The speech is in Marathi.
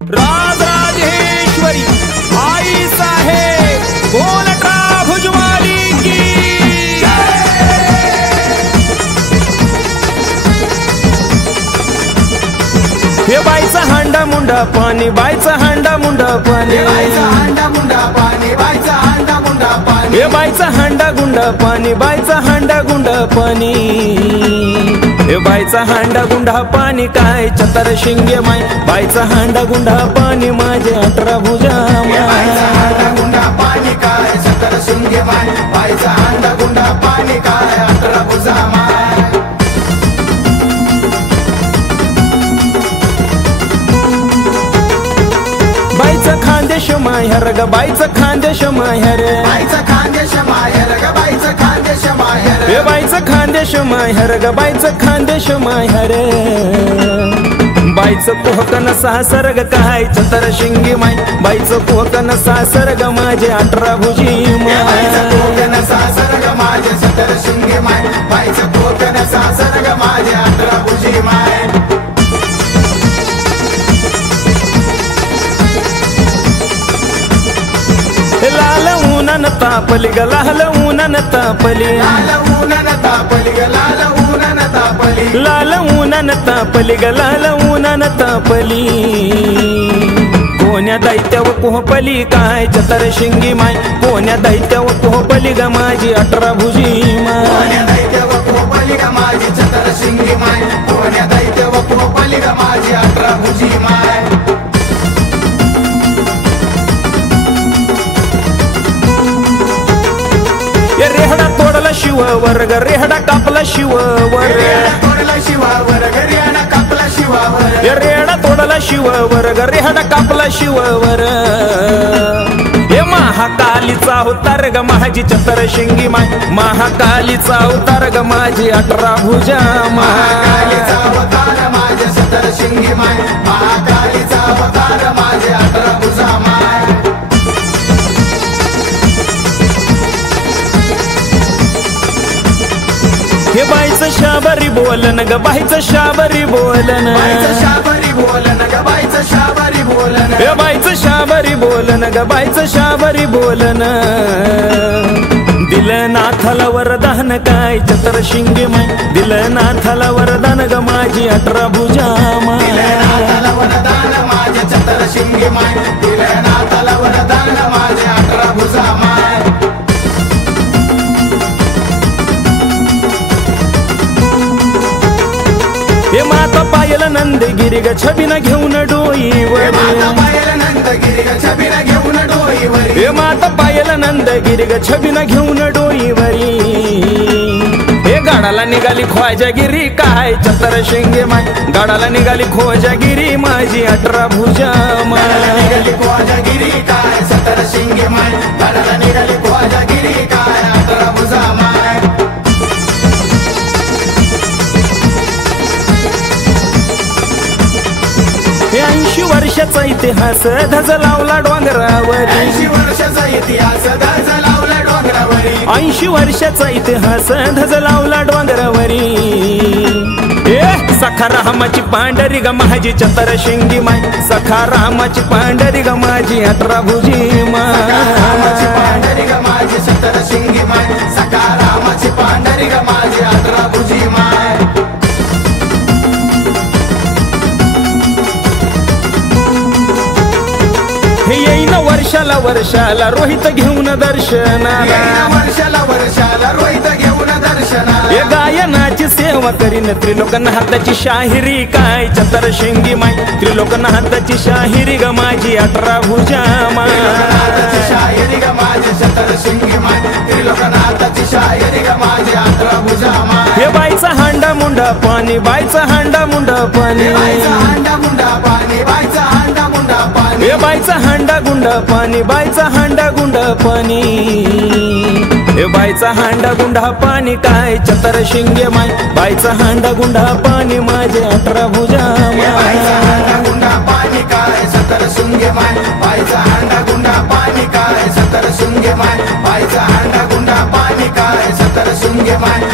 राजराजेश्वरी आई साहेब गोलटा भुजवाली की हे बाईचा हांडा मुंडा पाणी बाईचा हांडा मुंडा पाणी बाईचा हांडा मुंडा पाणी बाईचा हांडा मुंडा पाणी हे बाईचा हांडा गुंडा पाणी बाईचा हांडा गुंडा पाणी हे बाईचा हांडा गुंडा पाणी काय चतर शिंगे माय बाईचा हांडा गुंडा पाणी माझे 18 भुजा बाईचा हांडा गुंडा पाणी काय सतर शिंगे माय बाईचा हांडा गुंडा पाणी काय 18 भुजा माय बाईचा खानदेश माहेर ग बाईचा खानदेश माहेर बाईचा खानदेश माहेर ग बाईचा खानदेश माहेर हे बाईचा खानदेश माहेर ग बाईचा खानदेश माहेर बाईचं कोकण सासर ग काय चतर शिंगी माय बाईचं कोकण सासर ग माझे 18 भुजी बाईचं कोकण सासर ग माझे 17 शिंगे माय बाईचं कोकण सासर ग माझे 18 भुजी माय लाल ऊनन तापली ग लाल ऊनन तापली लाल ऊनन तापली ग लाल ऊनन तापली लाल ऊनन तापली ग लाल ऊनन तापली कोण्या दैत्याव कोहपली काय चतर शिंगी माय कोण्या दैत्याव कोहपली ग माझी 18 भुजी माय कोण्या दैत्याव कोहपली ग माझी 17 शिंगी माय कोण्या दैत्याव कोहपली ग माझी 18 भुजी माय रेहडा तोडला शिव वर्ग रेहडा कापला शिव वर्ग तोडला शिवावर रेहडा कापला शिवावर रेहडा तोडला शिव वर्ग रेहडा कापला शिव वर हे महाकालीचा अवतार ग माझी चतर शिंगी माय महाकालीचा अवतार ग माझी 18 भुजा महाकालीचा अवतार माझे 17 शिंगी माय महाकालीचा अवतार माझे 18 भुजा माय हे बाईचं शाबरी बोलन ग बाईचं शाबरी बोलन बाईचं शाबरी बोलन ग बाईचं शाबरी बोलन हे बाईचं शाबरी बोलन ग बाईचं शाबरी बोलन दिलं नाथाला वरदान काय चतर शिंगे माय दिलं नाथाला वरदान ग माझी 18 भुजा माय दिलं नाथाला वरदान माझे 17 शिंगे माय दिलं नाथाला वरदान माझे 18 भुजा माय हे माता पायल नंदगिरी ग छबिना घेऊन डोईवर माता पायल नंदगिरी ग छबिना घेऊन डोईवर हे माता पायल नंदगिरी ग छबिना घेऊन डोईवरी हे गाडाला निघाली ख्वाजागिरी काय चतर शिंगे माय गाडाला निघाली ख्वाजागिरी माझी 18 भुजा माय निघाली ख्वाजागिरी काय 17 शिंगे माय गाडाला निघाली ख्वाजागिरी काय 18 भुजा माय हे 80 वर्षाचा इतिहास धज लावला डोंगरावर 80 वर्षाचा इतिहास धज लावला डोंगरावरी 80 वर्षाचा इतिहास धज लावला डोंगरावरी हे सखा रामाची पांढरी ग माझी चतर शिंगी माय सखा रामाची पांढरी ग माझी 18 भुजी माय रामाची पांढरी ग माझी 17 शिंगी माय सखा रामाची पांढरी ग माझी 18 भुजी माय हे येईन वर्षाला वर्षाला रोहित घेऊन दर्शनाला वर्षाला वर्षाला रोहित घेऊन दर्शनाला हे गायनाची सेवा करीन त्रिलोकनाथाची शाहिरी काय चतर शिंगी माय त्रिलोकनाथाची शाहिरी ग माझी 18 भुजा माय त्रिलोकनाथाची शाहिरी ग माझी 17 शिंगी माय त्रिलोकनाथाची शाहिरी ग माझी 18 भुजा माय हे बाईचा हांडा मुंडा पाणी बाईचा हांडा मुंडा पाणी बाईचा हांडा मुंडा पाणी बाईचा हांडा मुंडा पाणी हे बाईचा हांडा गुंडा पाणी बाईचा हांडा गुंडा पाणी हे बाईचा हांडा गुंडा पाणी काय चतर शिंगे माय बाईचा हांडा गुंडा पाणी माझे 18 भुजा माय बाईचा हांडा गुंडा पाणी काय 17 शिंगे माय बाईचा हांडा गुंडा पाणी काय 17 शिंगे माय बाईचा हांडा गुंडा पाणी काय 17 शिंगे माय